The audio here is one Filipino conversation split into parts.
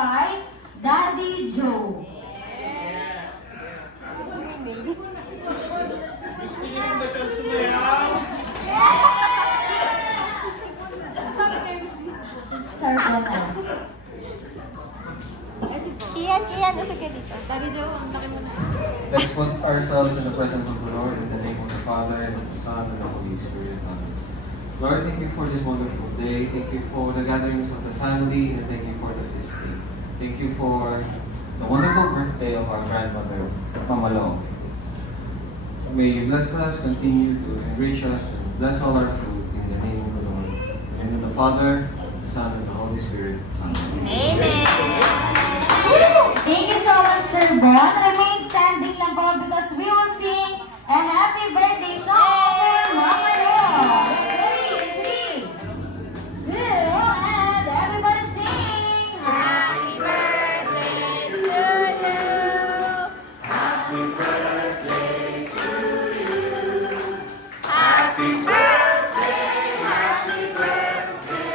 by Daddy Joe. Gusto niyo rin ba siyang sumayaw? Sir Bonal. Kian, usag ka dito. Daddy Joe, ang laki mo na. Let's put ourselves in the presence of the Lord in the name of the Father, and of the Son, and of the Holy Spirit. Amen. Lord, thank you for this wonderful day. Thank you for the gatherings of the family, and thank you for the feast day. Thank you for the wonderful birthday of our grandmother, Mama Lo. May you bless us, continue to enrich us, and bless all our food in the name of the Lord. In the name of the Father, the Son, and the Holy Spirit. Amen. Amen! Thank you so much, Sir Bon. Remain standing lang po because we will sing a happy birthday song for Mama Lo. Ready? 3, 2, and everybody sing! Happy birthday to you! Happy birthday to you. Happy birthday! Happy birthday.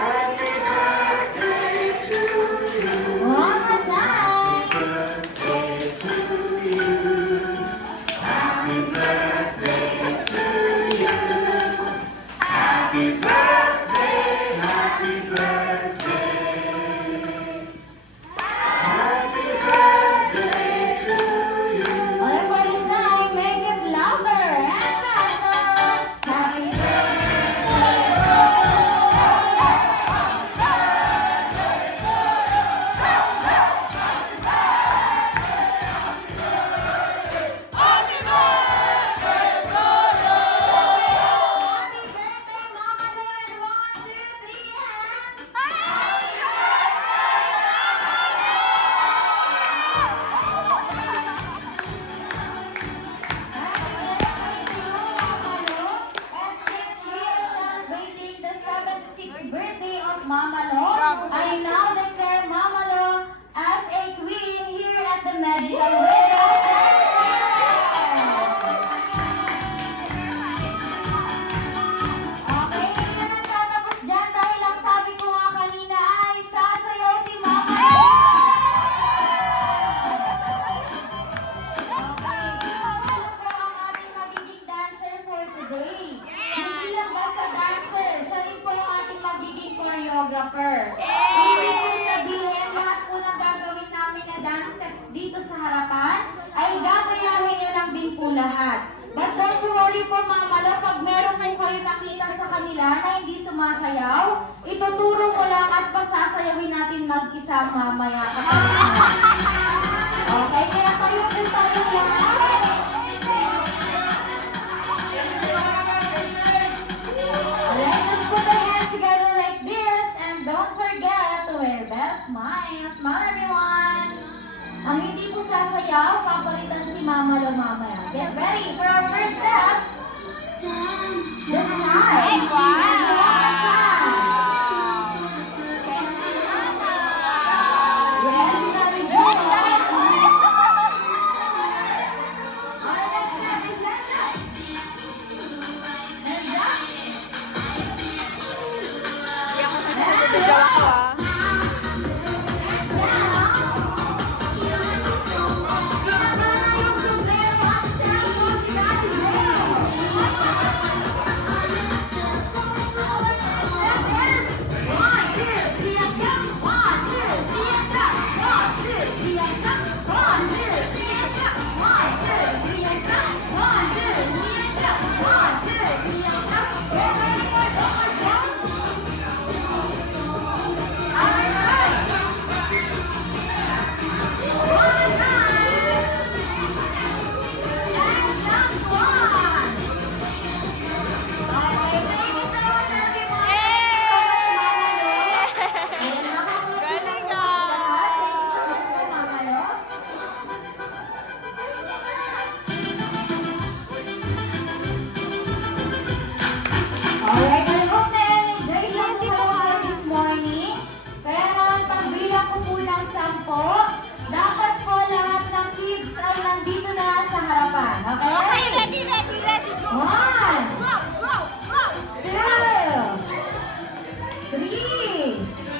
Happy birthday to you. One more time! Birthday to you. Happy birthday to you. Happy birthday, happy birthday. Happy birthday to you. Everybody sing, make it louder and faster! Happy Happy birthday, Mama Lord! 1, 2, 3, and... Happy birthday to you, Mama Lo. And since we are celebrating the 76th birthday of Mama Lo, I now declare Mama Lo as a queen here at the Medical Warehouse. Okay, hindi na nagtatapos dyan dahil ang sabi ko nga kanina ay sasayaw si Mama Lo. Okay, si Mama Lo po ang ating magiging dancer for today. Hindi lang basta dancer, siya rin po ang ating magiging choreographer. Ibig kong sabihin, lahat po ng gagawin namin na dance steps dito sa harapan ay gagayahin niyo lang din po lahat. But don't you worry po, Mama Lo, pag meron po kayo nakita sa kanila na hindi sumasayaw, ituturo mo lang at pasasayawin natin mag-isa mamaya. Okay, kaya tayo po tayong lahat. Alright, just put our hands together like this and don't forget to wear best smile. Smile, everyone! Ang hindi po sasayaw, papalitan si Mama Lo mamaya. Get ready for our first step. This side. Wow! One side. Yes, Daddy Joe. Our next step is hands up. Hands up. Daddy Joe ako ah. Hands down. Pinagana yung sombrero at cellphone ni Daddy Joe. Our next step is 1, 2, 3 and clap. 1, 2, 3 and clap. 1, 2, 3 and clap. 1, 2, 3 and clap. 1, 2, 3 and clap. 1, 2, 3 and clap. 1, 2, 3 and clap. Get ready for Dr. Jones. Other side. Other side. And last one. Okay, thank you so much, everyone. Ayan, nakapulot Galing na ka. po lahat. Thank you so much po, Mama Lo. Alright, I hope na enjoy sa po kayo for this morning. Kaya naman pagbilang ko po ng 10, dapat po lahat ng kids ay nandito na sa harapan. Okay? Okay, ready, go! 1, Go, go, go! 2, 3,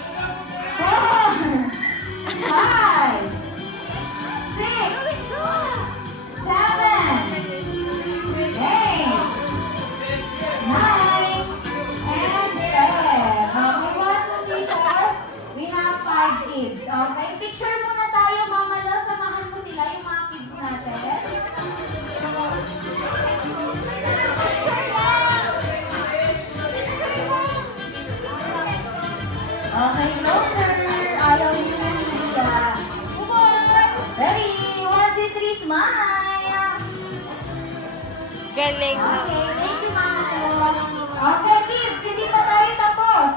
Galing Okay, thank you, Mama Lo. Okay, kids, hindi pa tayo tapos.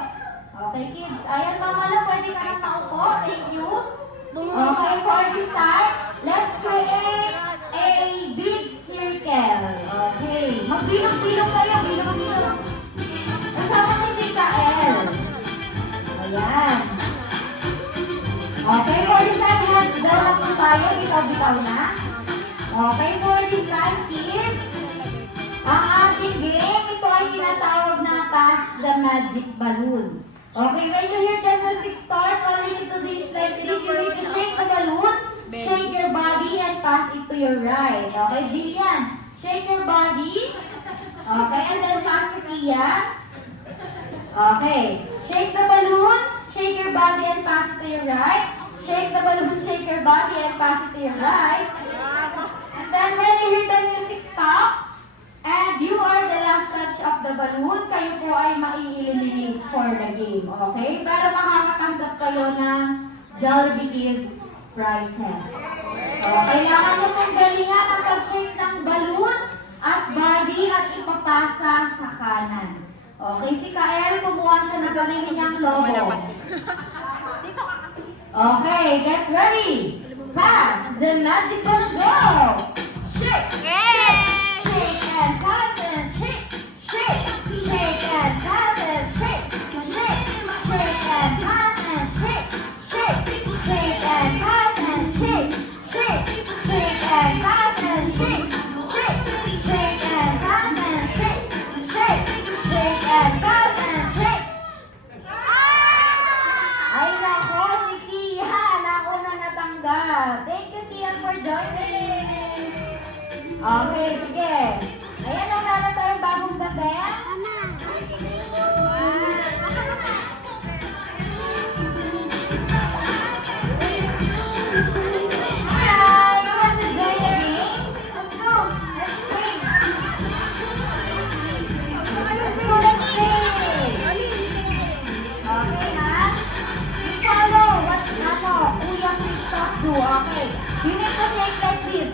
Okay, kids. Ayan, Mama Lo, pwede ka na maupo. Thank you. Okay, for this time, let's create a big circle. Okay, magbilog-bilog kayo, bilog-bilog. Kasama niyo si Kael. Ayan. Okay, for this time, hands down na po tayo. Bitaw-bitaw na. Okay, for this time, kids, ang ating game, ito ay tinatawag na Pass the Magic Balloon. Okay, when you hear the music start, all you need to do is like this. You need to shake the balloon, shake your body, and pass it to your right. Okay, Jillian, shake your body. Okay, and then pass to Kia. Okay, shake the balloon, shake your body, and pass it to your right. Shake the balloon, shake your body, and pass it to your right. And then when you hear the music stop, and you are the last touch of the balloon, kayo po ay mai-eliminate for the game, okay? Para makakatanggap kayo ng Jollibee Kids prizes. Kailangan nyo pong galingan ang pag-shake ng balloon at body at ipapasa sa kanan. Okay, si Kael, kumuha siya ng sarili niyang logo. Okay, get ready. Pass the magic balloon, go! Shake! Shake! Shake and pass and shake, shake, shake and pass and shake, shake, shake and pass and shake, shake, shake and pass and shake, shake, shake and pass and shake, shake, shake and pass and shake, shake, shake and pass and shake. Ay nako, si Kia, nauna natanggal. Thank you, Kia, for joining. Okay, sige. Ayan, wala na tayong bagong ganda. Hi, you want to join the game? Let's go. Let's play. Let's go, let's play. Okay, ha? You follow what Kuya Christoph do. Okay. You need to shake like this.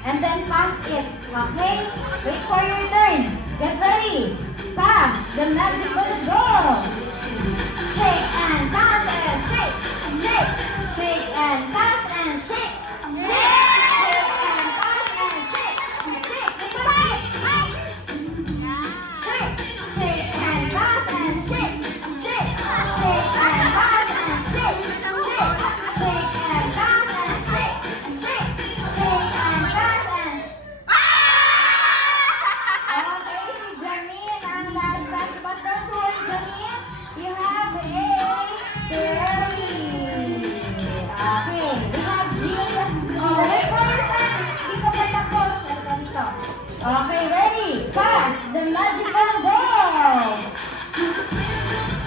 And then pass it, okay? Wait for your turn. Get ready. Pass the magic balloon, go! Shake and pass and shake, shake, shake and pass and shake, shake, shake and pass and shake, shake, shake, shake and pass and shake, shake, shake and pass and shake, shake, shake and pass and shake, shake, shake and pass and okay, si Janine, ang last time. But don't worry, Janine, you have a berry. Okay, we have Jill. Oh, wait for your turn. Hindi ka pa tapos. Ito, dito. Okay, ready? Pass the magic ball, go!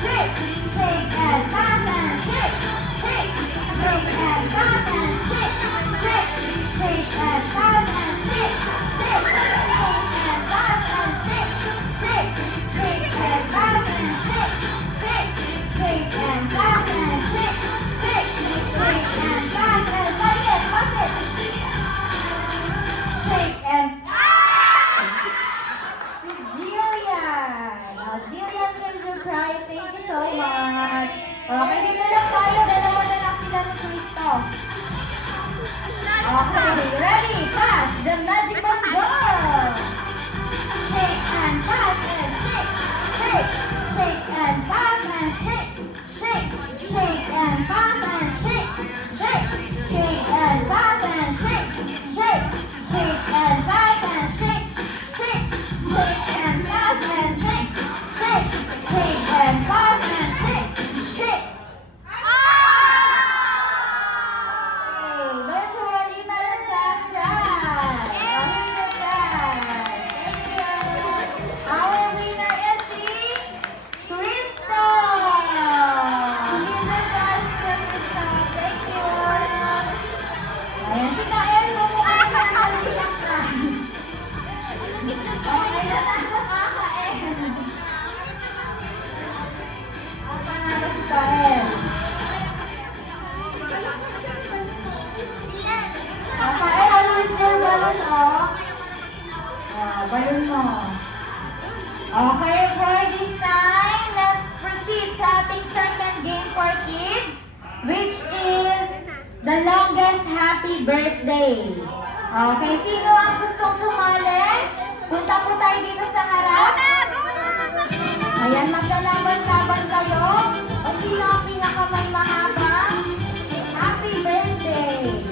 Shake, shake and pass and shake, shake, shake and pass and shake, shake, shake and pass and shake, shake, shake and pass and shake, shake, shake and pass and shake, shake, shake and pass and shake, shake, shake and pass and pass it, shake and si Jillian. balloon mo. Okay, for this time, let's proceed sa ating second game for kids, which is the longest happy birthday. Okay, sino ang gustong sumali? Punta po tayo dito sa harap. Ayan, maglalaban-laban kayo. O sino ang pinakamay mahaba? Happy birthday!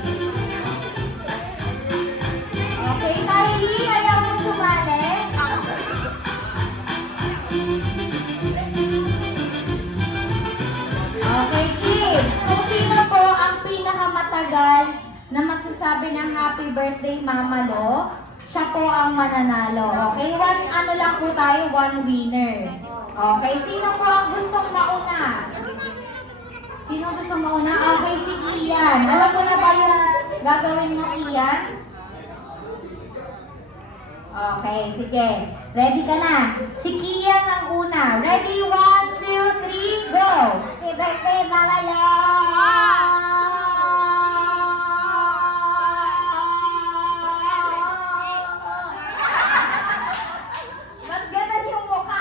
Okay, Kylie, ayaw mo sumali? Okay, kids, kung sino po ang pinakamatagal na magsasabi ng happy birthday, Mama Lo, siya po ang mananalo. Okay, ano lang po tayo, one winner. Okay, sino po ang gustong mauna? Sino ang gustong mauna? Okay, si Ian. Alam mo na ba yung gagawin mo, Ian? Okay, sige. Ready ka na? Si Kian ang una. Ready? 1, 2, 3, go! Happy birthday, Mama Lo! Ba't ganun yung mukha?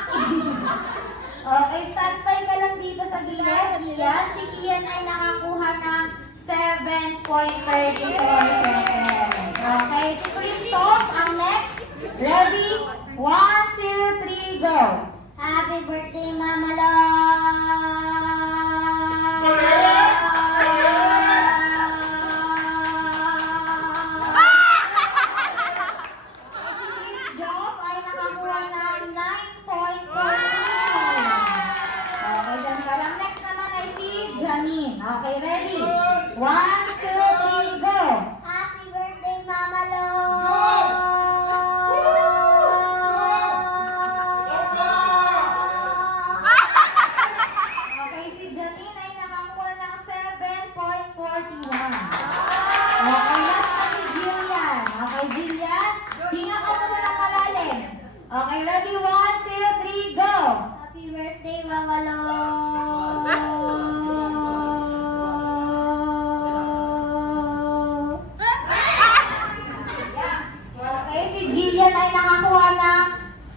Okay, standby ka lang dito sa gilid. Kian. Si Kian ay nakakuha ng 7.34 seconds. Okay, si Christoph ang next. Ready? 1, 2, 3, go! Happy birthday, Mama Lo! Si Chris Job ay nakakuha ng 9.14. Okay, dyan ka lang. Next naman ay si Janine. Okay, ready? 1, 2, 3, go! Happy birthday, Mama Lo! Okay, si Janine ay nakakuha ng 7.41. Okay, last na si Jillian. Okay, Jillian, hinga ka muna ng malalim. Okay, ready? 1, 2, 3, go! Happy birthday, Mama Lo! Okay, si Jillian ay nakakuha ng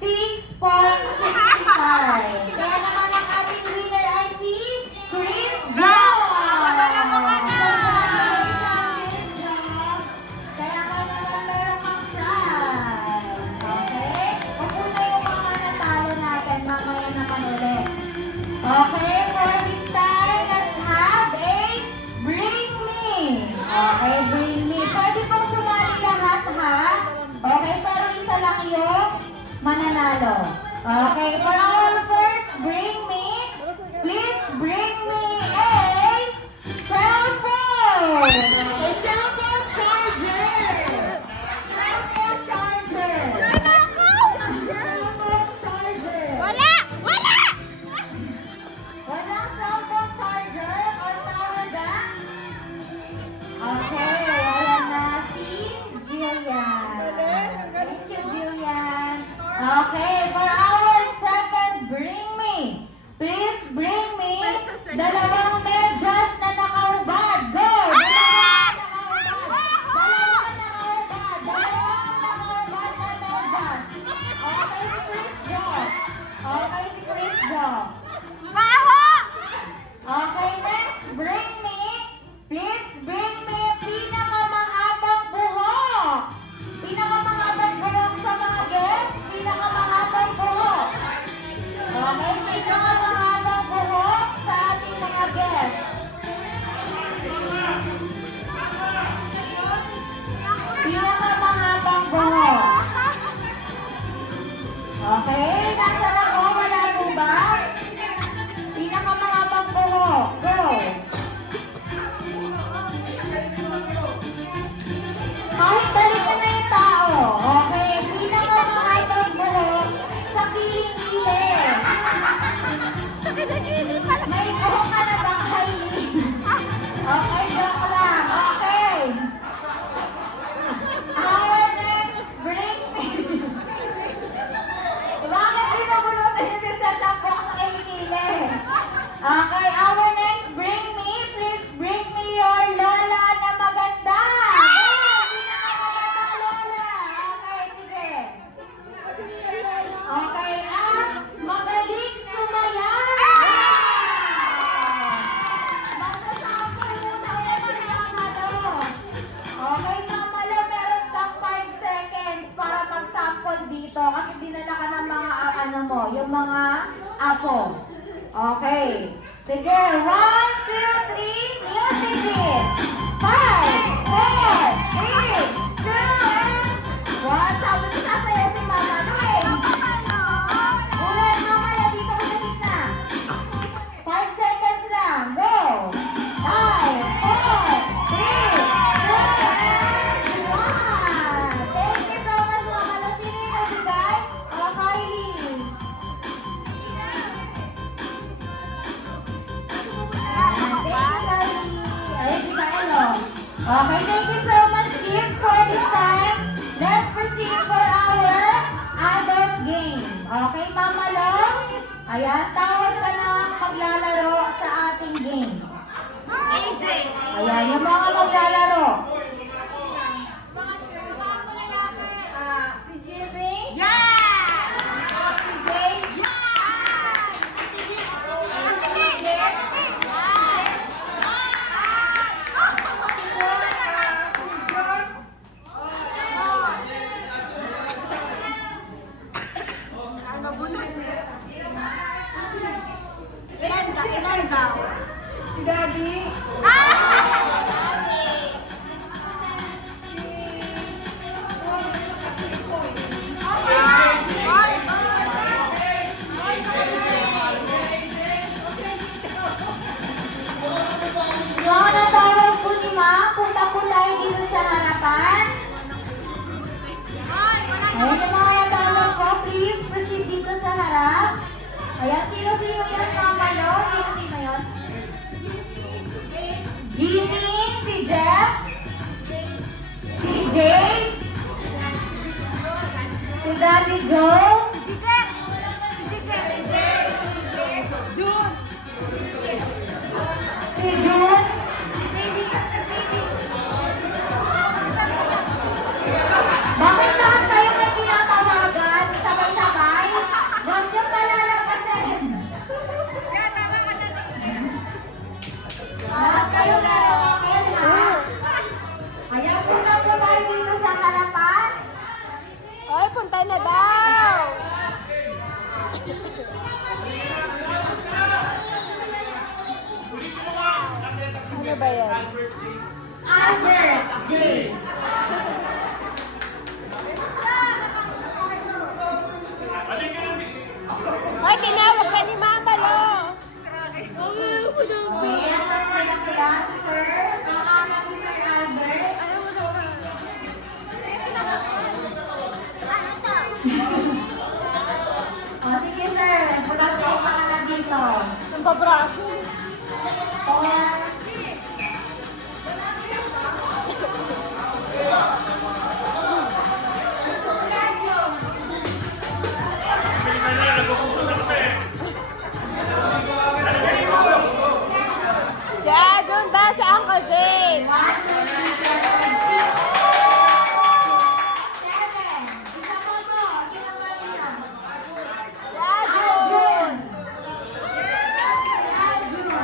6.65. Kaya naman ang ating winner ay si Chris John. Chris John. Kaya ka naman meron kang prize. Okay? Kung una yung mga natalo natin, mamaya naman ulit. Okay, for this time, let's have a Bring Me. Okay, Bring Me. Pwede pong sumali lahat, ha? Okay, pero isa lang yung mananalo. Okay, for our first Bring Me, please bring me a cell phone. A cell phone charger. Cell phone charger. Cell phone charger. Walang cellphone charger or power bank? Okay, ayan na si Jillian. Thank you, Jillian. Okay, for our second Bring Me, dito kasi dinala ka ng mga ano mo, yung mga apo. Okay. Sige, 1, 2, 3, music please. 5, 4, 3, 2, and 1. Sabi ko sasayaw si Mama Noel. Ulit, Mama na dito ko sa gitna. 5 seconds lang. Go! 5, 4, 3, 2, and 1. Thank you so much, Mama Lo. Sino yung nagbigay? Kylie. Thank you, Kylie. Ayun, si Kylo. Okay, thank you so much, kids, for this time. Let's proceed for our adult game. Okay, Mama Lo? Ayan, tawag ka na maglalaro sa ating game. AJ! Ayan, yung mga maglalaro. Si Jimmy? Si Grace. Ilan daw? Si Daddy. So, natawag po ni Ma'am. Punta po tayo dito sa harapan. Ayan yung mga natawag po. Please proceed dito sa harap. Ayan, sino-sino yun, Mama Lo? Sino-sino yun? Jimmy, si Jeff, si Jade, si Daddy Joe, Si Jije! Si Jije! June! si June, bakit lahat kayo may tinatawagan? Sabay-sabay? Huwag niyong palalakasin. Lahat kayo narawakin, ha? Kaya punta po tayo dito sa harapan. Ay, punta na daw! Ano ba yan? Albert J. Ay, tinawag ka ni Mama Lo! Okay, enter na sila si Sir. Ang anak si Sir Albert. O sige sir, putas po pa ka na dito. Ang babraso. Or, Si June ba? Si Uncle Jake? 1, 2, 3, 4, 5, 6, 7. Isa po po. Sino ba isa? Si Ajun. Si Ajun.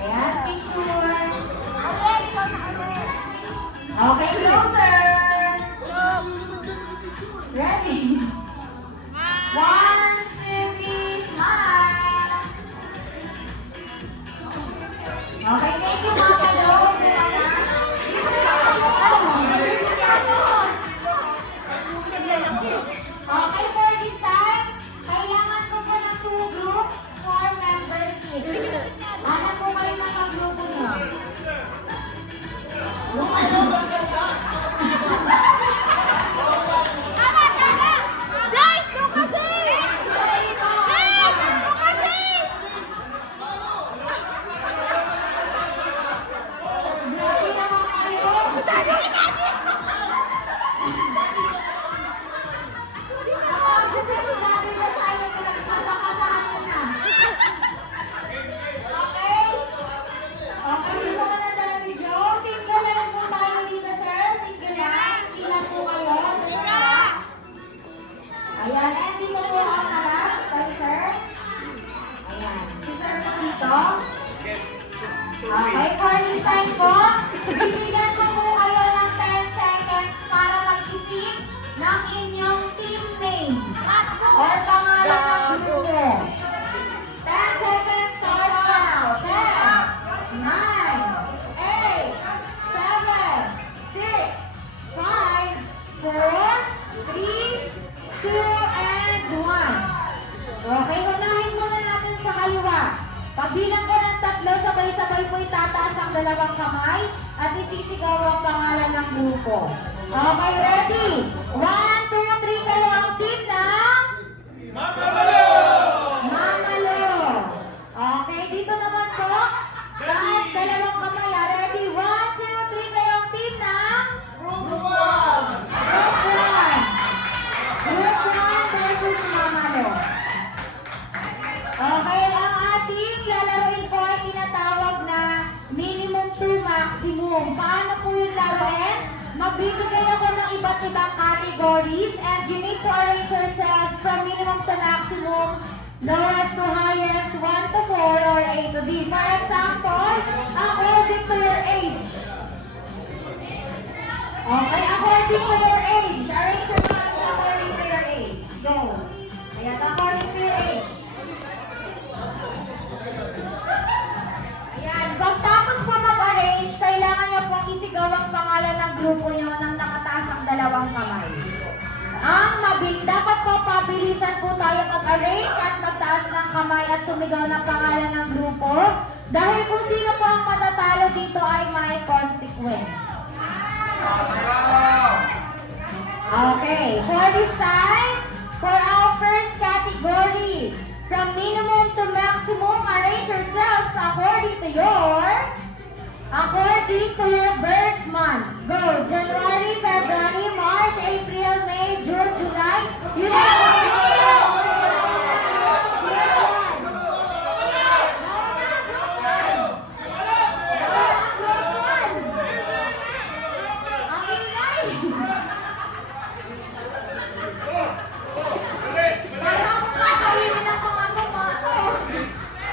Ayan, picture. Okay, closer. Ready? 1, 2, 3, smile. two groups, 4 members each. Hanap po kayo ng kagrupo nyo. Yung ano? Jace! Look at Jace! Isa rito. Jace! Look at Jace! Grabe naman kayo. Sabi na sa inyo, pinagpasa-pasahan mo na. Okay? Okay, dito ka na Daddy Joe. Single lang po tayo dito, sir. Single lang. Ilan po kayo? Ayan, and dito po ang harap. Kayo, sir. Ayan. Si sir po dito. Okay, for this time po, bibigyan ko po kayo ng 10 seconds para mag-isip ng inyong team name or pangalan ng grupo. 10 seconds starts now. 10, 9, 8, 7, 6, 5, 4, 3, 2, and 1. Okay, unahin muna natin sa kaliwa. Pagbilang ko ng 3, sabay-sabay po itataas ang dalawang kamay at isisigaw ang pangalan ng grupo. Okay, ready? 1, 2, 3, kayo ang team ng Mamalo! Okay, dito naman po. Taas, dalawang kamay. Ready? 1, 2, 3, kayo ang team ng Group 1! Group 1 versus Mamalo. Okay, ang ating lalaroin po ay tinatawag na minimum to maximum. Paano po yung laruin? Magbibigay ako ng iba't ibang categories and you need to arrange yourselves from minimum to maximum, lowest to highest, 1 to 4 or A to D. For example, according to your age. Okay, according to your age. Arrange your cards according to your age. Go. Ayan, according to your age. Ayan, pagtapos po mag-arrange, kailangan niyo pong isigaw ang pangalan ng grupo niyo nang nakataas ang dalawang kamay. Dapat po pabilisan po tayo mag-arrange at magtaas ng kamay at sumigaw ng pangalan ng grupo dahil kung sino po ang matatalo dito ay may consequence. Okay, for this time, for our first category, from minimum to maximum, arrange yourselves according to your birth month. Go! January, February, March, April, May, June, July. You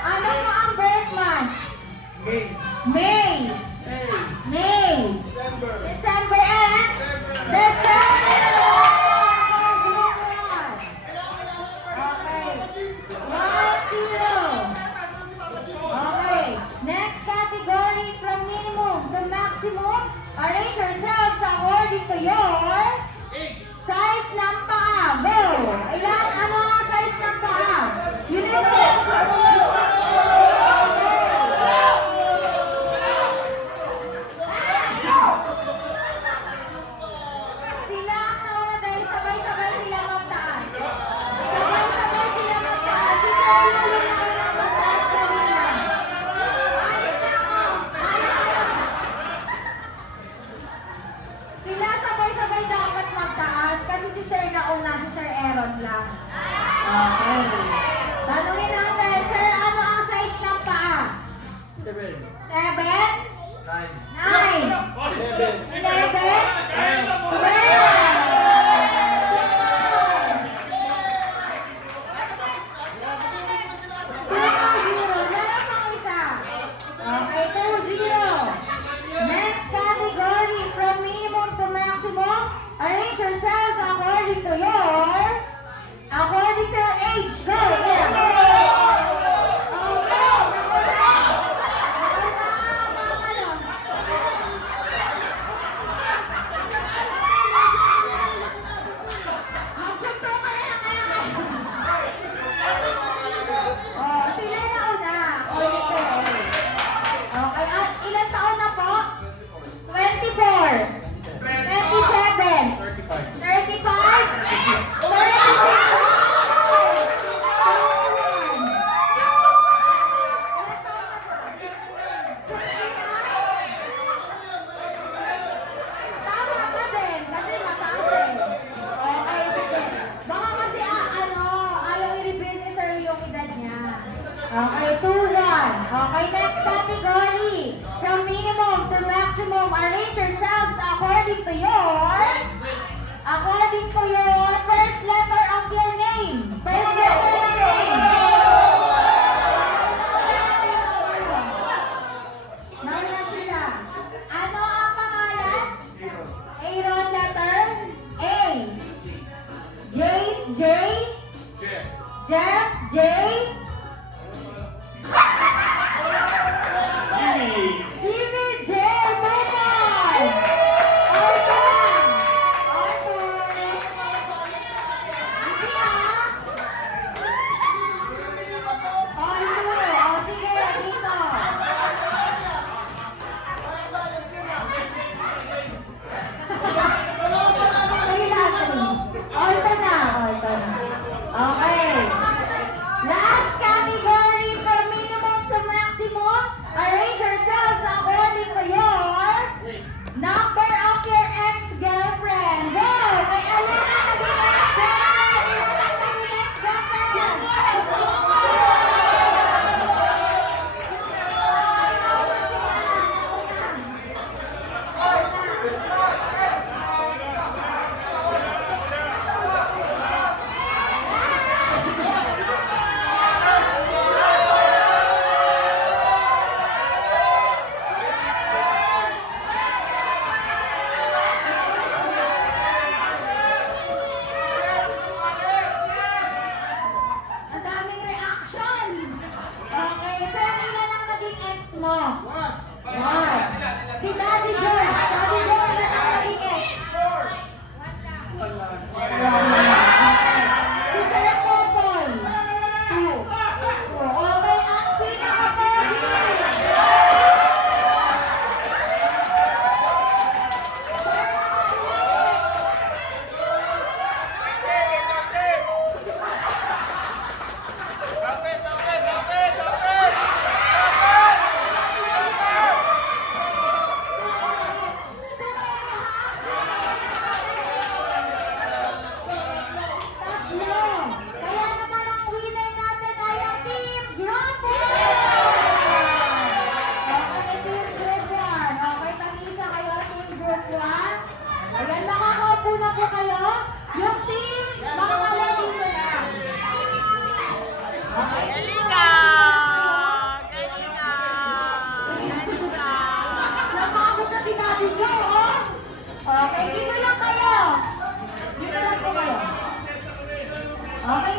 Ano po ang birth month? May. December and December. Okay. 1-0. Okay. Next category from minimum to maximum. Arrange yourselves according to your size ng paa. Go. Ano ang size ng paa? You need to sila ang nauna dahil sabay-sabay sila magtaas. Sabay-sabay sila magtaas. Si Sir Will yung naunang magtaas kanina. Ayos na ako. Sila sabay-sabay dapat magtaas kasi si Sir nauna, si Sir Aaron lang. Okay. Tanungin natin, Sir, ano ang size ng paa? 7? 9? 11? 12? Okay, 2-1. Okay, next category. From minimum to maximum, arrange yourselves according to your first letter of your name. First letter ng name. Nauna sila. Ano ang pangalan? Aaron letter? A. Jace J. Jeff J. Jimmy J. Bumay. Arthur. Hindi Arthur. O sige, dito. Alto na. Okay. Last category from minimum to maximum. Arrange yourselves according to your number of your ex-girlfriend. Go! May alin na naging ex-girlfriend? Ilan ang naging ex-girlfriend? Ang daming reaction. Okay, so ilan ang naging ex mo? One. Si Daddy Joe. Daddy Joe, ilan ang naging ex? Okay. Si Sir Popoy. 2. Okay, ang pinaka-pogi. Tatlo. Kaya naman ang winner natin ay ang Team Group 1. Okay, Team Group 1. Okay, tag-isa kayo, Team Group 1. Ayan, nakakaupo na po kayo. Yung team, makakala dito lang. Okay, Galinga! napagod na si Daddy Joe, oh. Okay, dito lang kayo. Dito lang po kayo. Okay,